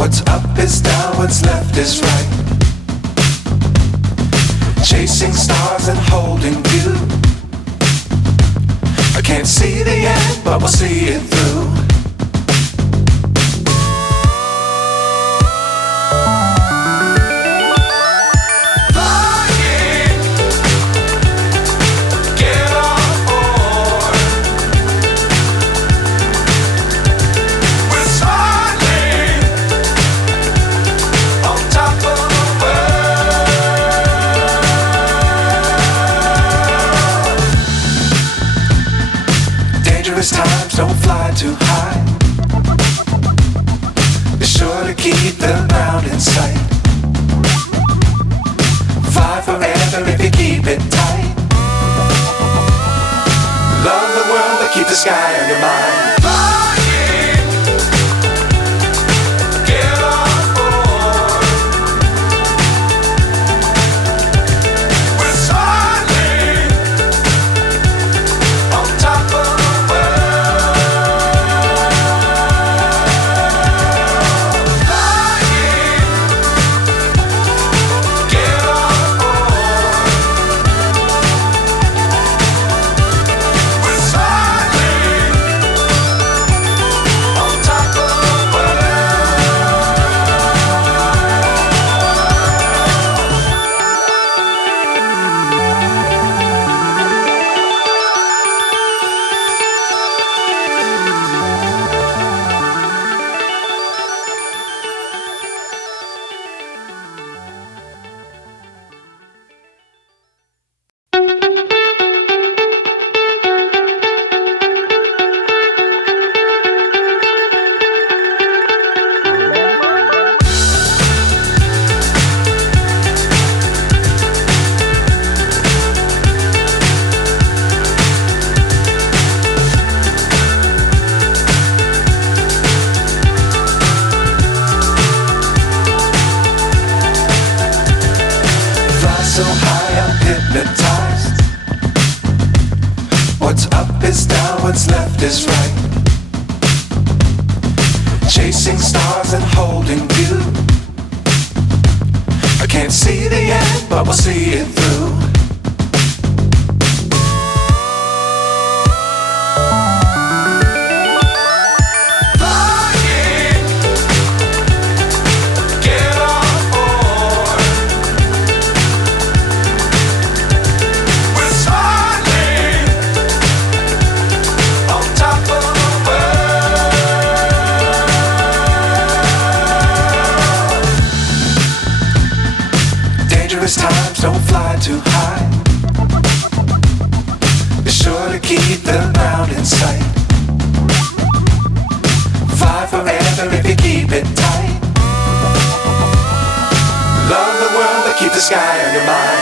What's up is down, what's left is right. Chasing stars and holding you. I can't see the end, but we'll see it through. Times don't fly too high. Be sure to keep the ground in sight. Fly forever if you keep it tight. Love the world but keep the sky on your mind. So high I'm hypnotized. What's up is down, what's left is right. Chasing stars and holding you. I can't see the end, but we'll see it through. Times don't fly too high. Be sure to keep the ground in sight. Fly forever if you keep it tight. Love the world but keep the sky on your mind.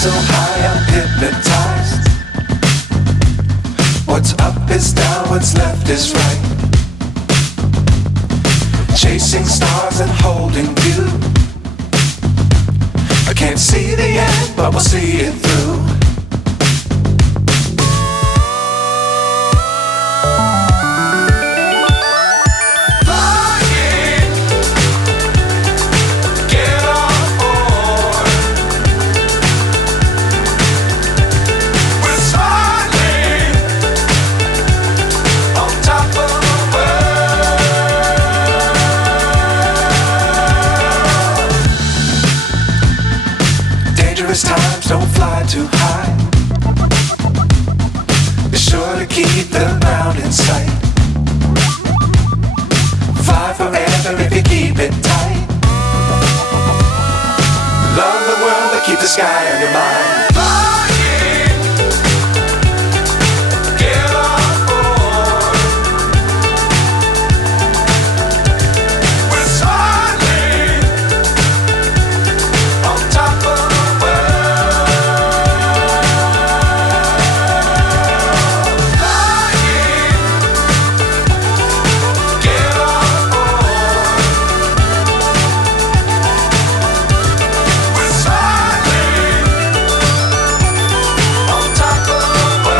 So high I'm hypnotized. What's up is down, what's left is right. Chasing stars and holding you. I can't see the end, but we'll see it through. don't fly too high. Be sure to keep the ground in sight. Fly forever if you keep it tight. Love the world, but keep the sky on your mind. Flying, get on board. We're soaring on top of the world. Flying, get on board. We're soaring on top of the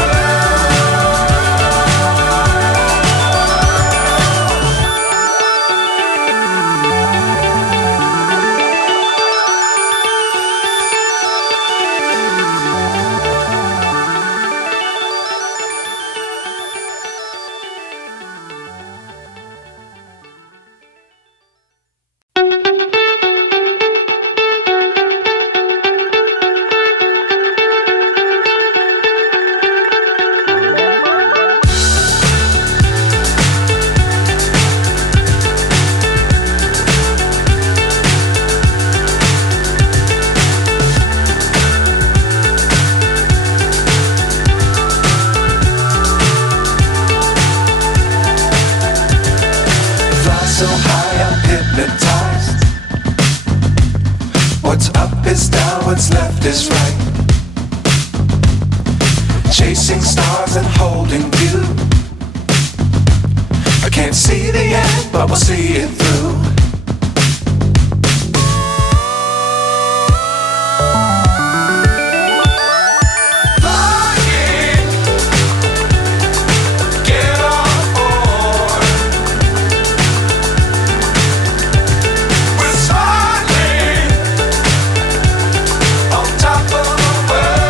so high, I'm hypnotized. What's up is down, what's left is right. Chasing stars and holding you. I can't see the end, but we'll see it through. Flying, get on board. We're soaring on top of the world.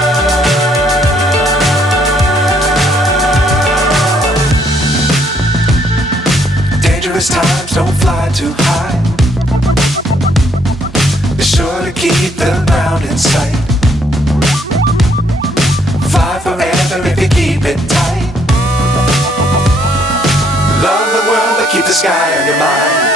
Dangerous times, don't fly too high. Be sure to keep the ground in sight. Fly forever if you keep it tight. Love the world, but keep the sky on your mind.